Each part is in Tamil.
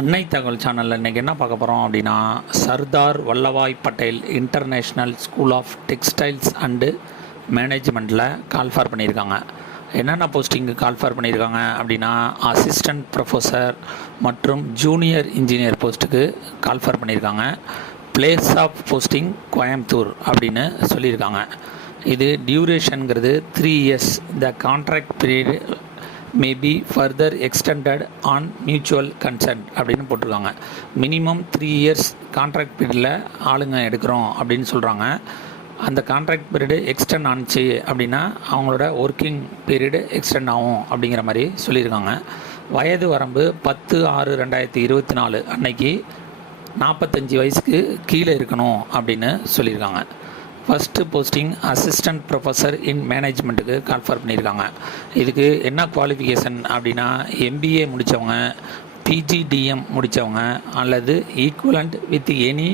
அன்னை தகவல் சேனலில் இன்றைக்கி என்ன பார்க்க போகிறோம் அப்படின்னா, Sardar Vallabhbhai Patel international school of textiles and மேனேஜ்மெண்ட்டில் கால்ஃபார் பண்ணியிருக்காங்க. என்னென்ன போஸ்டிங்கு கால்ஃபார் பண்ணியிருக்காங்க அப்படின்னா, அசிஸ்டன்ட் ப்ரொஃபஸர் மற்றும் ஜூனியர் இன்ஜினியர் போஸ்ட்டுக்கு கால்ஃபார் பண்ணியிருக்காங்க. பிளேஸ் ஆஃப் போஸ்டிங் கோயம்புத்தூர் அப்படின்னு சொல்லியிருக்காங்க. இது டியூரேஷனுங்கிறது 3 years. The contract period may be further extended on mutual consent அப்படின்னு போட்டிருக்காங்க. மினிமம் 3 years கான்ட்ராக்ட் பீரியடில் ஆளுங்க எடுக்கிறோம் அப்படின்னு சொல்கிறாங்க. அந்த கான்ட்ராக்ட் பீரியடு எக்ஸ்டெண்ட் ஆனிச்சு அப்படின்னா அவங்களோட ஒர்க்கிங் பீரியடு எக்ஸ்டெண்ட் ஆகும் அப்படிங்கிற மாதிரி சொல்லியிருக்காங்க. வயது வரம்பு 10/6/2024 அன்னைக்கு 45 வயசுக்கு கீழே இருக்கணும் அப்படின்னு சொல்லியிருக்காங்க. First posting assistant professor in மேனேஜ்மெண்ட்டுக்கு கால்ஃபார் பண்ணியிருக்காங்க. இதுக்கு என்ன குவாலிஃபிகேஷன் அப்படின்னா, MBA முடித்தவங்க, PGDM முடித்தவங்க அல்லது equivalent with any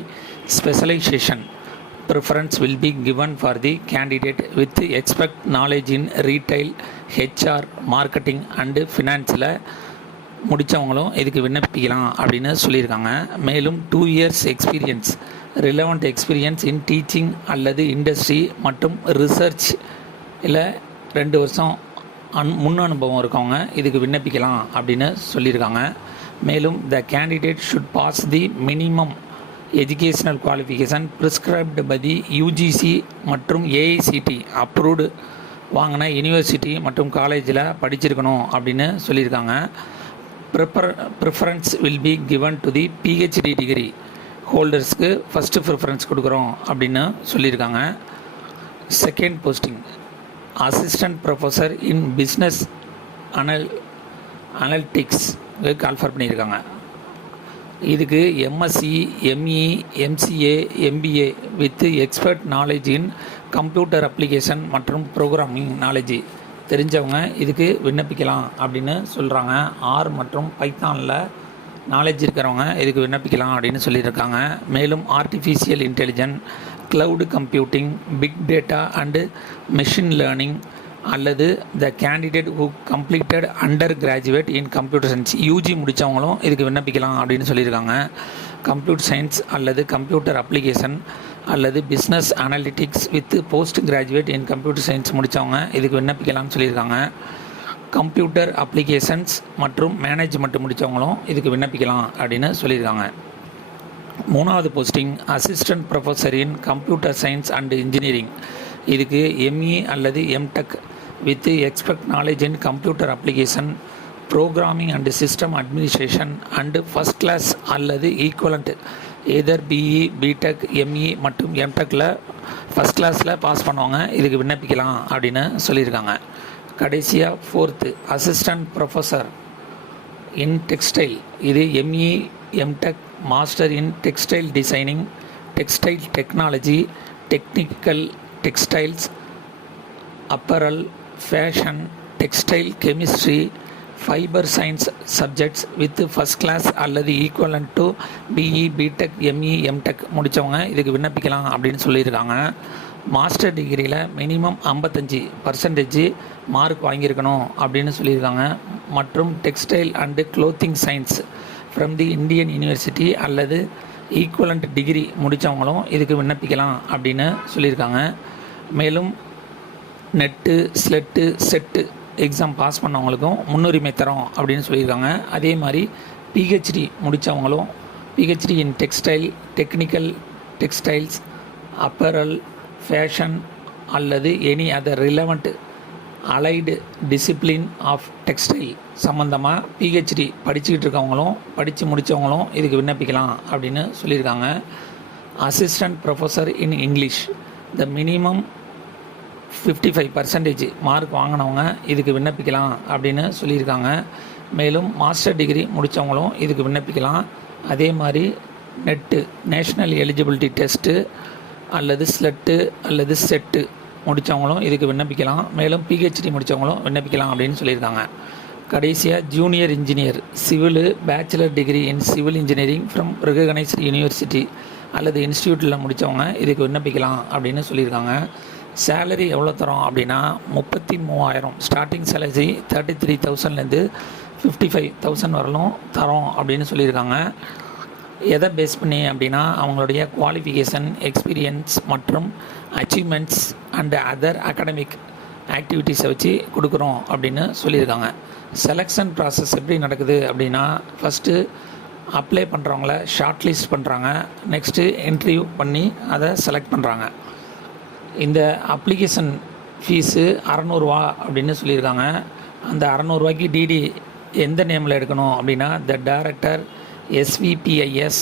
specialisation. Preference will be given for the candidate with expect knowledge in retail, HR, marketing and ஃபினான்ஸில் முடித்தவங்களும் இதுக்கு விண்ணப்பிக்கலாம் அப்படின்னு சொல்லியிருக்காங்க. மேலும் 2 years experience, relevant experience in teaching அல்லது இண்டஸ்ட்ரி மற்றும் ரிசர்ச் இல்லை 2 வருஷம் முன் அனுபவம் இருக்கவங்க இதுக்கு விண்ணப்பிக்கலாம் அப்படின்னு சொல்லியிருக்காங்க. மேலும் the candidate should pass the minimum educational qualification prescribed by the UGC மற்றும் AICT அப்ரூவ்டு வாங்கின யூனிவர்சிட்டி மற்றும் காலேஜில் படிச்சிருக்கணும் அப்படின்னு சொல்லியிருக்காங்க. Preference will be given to the PhD degree ஹோல்டர்ஸ்க்கு ஃபஸ்ட்டு ப்ரிஃபரன்ஸ் கொடுக்குறோம் அப்படின்னு சொல்லியிருக்காங்க. Second posting assistant professor in business analytics call for பண்ணியிருக்காங்க. இதுக்கு MSc, ME, MCA, MBA with expert knowledge in computer application மற்றும் ப்ரோக்ராமிங் நாலேஜ் தெரிஞ்சவங்க இதுக்கு விண்ணப்பிக்கலாம் அப்படின்னு சொல்கிறாங்க. R மற்றும் பைத்தானில் நாலேஜ் இருக்கிறவங்க இதுக்கு விண்ணப்பிக்கலாம் அப்படின்னு சொல்லியிருக்காங்க. மேலும் artificial intelligence, cloud computing, big data and machine learning அல்லது the candidate who completed undergraduate in computer science UG முடித்தவங்களும் இதுக்கு விண்ணப்பிக்கலாம் அப்படின்னு சொல்லியிருக்காங்க. கம்ப்யூட்டர் சயின்ஸ் அல்லது கம்ப்யூட்டர் அப்ளிகேஷன் அல்லது business analytics with post graduate in computer science முடித்தவங்க இதுக்கு விண்ணப்பிக்கலாம்னு சொல்லியிருக்காங்க. கம்ப்யூட்டர் அப்ளிகேஷன்ஸ் மற்றும் மேனேஜ்மெண்ட் முடித்தவங்களும் இதுக்கு விண்ணப்பிக்கலாம் அப்படின்னு சொல்லியிருக்காங்க. மூணாவது posting assistant professor in computer science and engineering. இதுக்கு ME அல்லது MTech with expect knowledge in computer application, programming and system administration and first class அல்லது equivalent either BE, BTech, ME மற்றும் MTechல ஃபஸ்ட் கிளாஸில் பாஸ் பண்ணுவாங்க இதுக்கு விண்ணப்பிக்கலாம் அப்படின்னு சொல்லியிருக்காங்க. கடைசியாக fourth assistant professor in textile. இது ME, MTech, master in textile designing, textile technology, technical textiles, apparel, fashion, textile chemistry, fibre science subjects with first class அல்லது equivalent to BE, BTech, ME, MTech முடித்தவங்க இதுக்கு விண்ணப்பிக்கலாம் அப்படின்னு சொல்லியிருக்காங்க. மாஸ்டர் டிகிரியில் மினிமம் 55% மார்க் வாங்கியிருக்கணும் அப்படின்னு சொல்லியிருக்காங்க. மற்றும் textile and clothing science from the Indian university அல்லது ஈக்குவலண்ட் டிகிரி முடித்தவங்களும் இதுக்கு விண்ணப்பிக்கலாம் அப்படின்னு சொல்லியிருக்காங்க. மேலும் NET, SLET, SET exam pass பண்ணவங்களுக்கும் முன்னுரிமை தரோம் அப்படின்னு சொல்லியிருக்காங்க. அதே மாதிரி PhD முடித்தவங்களும் PhD in textile, technical textiles, apparel, fashion அல்லது any other relevant allied discipline of textile சம்மந்தமாக PhD படிச்சுக்கிட்டு இருக்கவங்களும் படித்து முடித்தவங்களும் இதுக்கு விண்ணப்பிக்கலாம் அப்படின்னு சொல்லியிருக்காங்க. Assistant professor in English the minimum 55% mark வாங்கினவங்க இதுக்கு விண்ணப்பிக்கலாம் அப்படின்னு சொல்லியிருக்காங்க. மேலும் மாஸ்டர் டிகிரி முடித்தவங்களும் இதுக்கு விண்ணப்பிக்கலாம். அதே மாதிரி நெட்டு, நேஷ்னல் எலிஜிபிலிட்டி டெஸ்ட்டு அல்லது ஸ்லெட்டு அல்லது செட்டு முடித்தவங்களும் இதுக்கு விண்ணப்பிக்கலாம். மேலும் PhD முடித்தவங்களும் விண்ணப்பிக்கலாம் அப்படின்னு சொல்லியிருக்காங்க. கடைசியாக junior engineer civil, bachelor degree in civil engineering from recognised university அல்லது இன்ஸ்டியூட்டில் முடித்தவங்க இதுக்கு விண்ணப்பிக்கலாம் அப்படின்னு சொல்லியிருக்காங்க. சேலரி எவ்வளோ தரோம் அப்படின்னா 33,000 ஸ்டார்டிங் சேலரி 33,000லேருந்து 55,000 வரலும் தரோம் அப்படின்னு சொல்லியிருக்காங்க. எதை பேஸ் பண்ணி அப்படின்னா அவங்களுடைய குவாலிஃபிகேஷன், எக்ஸ்பீரியன்ஸ் மற்றும் அச்சீவ்மெண்ட்ஸ் அண்ட் அதர் அகாடமிக் ஆக்டிவிட்டீஸை வச்சு கொடுக்குறோம் அப்படின்னு சொல்லியிருக்காங்க. செலெக்ஷன் ப்ராசஸ் எப்படி நடக்குது அப்படின்னா ஃபஸ்ட்டு அப்ளை பண்ணுறவங்கள ஷார்ட் லிஸ்ட் பண்ணுறாங்க. நெக்ஸ்ட்டு இன்டர்வியூ பண்ணி அதை செலக்ட் பண்ணுறாங்க. இந்த அப்ளிகேஷன் ஃபீஸு 600 அப்படின்னு சொல்லியிருக்காங்க. அந்த 600 டிடி எந்த நேமில் எடுக்கணும் அப்படின்னா the director SVPIS,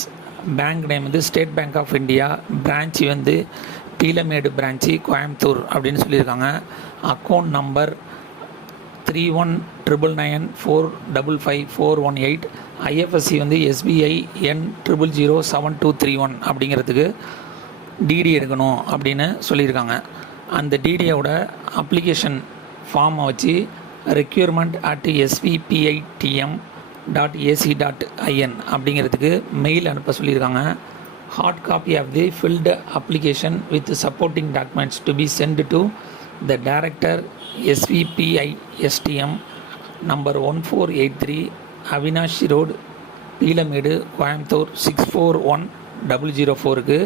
bank name வந்து state bank of India, branch வந்து பீலமேடு பிரான்ச்சு கோயம்புத்தூர் அப்படின்னு சொல்லியிருக்காங்க. அக்கௌண்ட் நம்பர் 319994555418, IFSC வந்து SBI N 0007231 அப்படிங்கிறதுக்கு டிடி எடுக்கணும் அப்படின்னு சொல்லியிருக்காங்க. அந்த டிடியோட அப்ளிகேஷன் ஃபார்மை வச்சு recruitment@svpitm.ac.in அப்படிங்கிறதுக்கு மெயில் அனுப்ப சொல்லியிருக்காங்க. Hard copy of the filled application with supporting documents to be sent to the director SVPISTM number 1483 Avinashi road, Peelamedu, Coimbatore 641004க்கு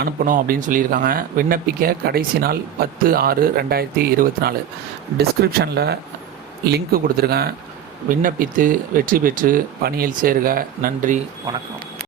அனுப்பணும் அப்படின்னு சொல்லியிருக்காங்க. விண்ணப்பிக்க கடைசி நாள் 10/6/2024. டிஸ்கிரிப்ஷனில் லிங்க்கு கொடுத்துருக்கேன். விண்ணப்பித்து வெற்றி பெற்று பணியில் சேருக. நன்றி, வணக்கம்.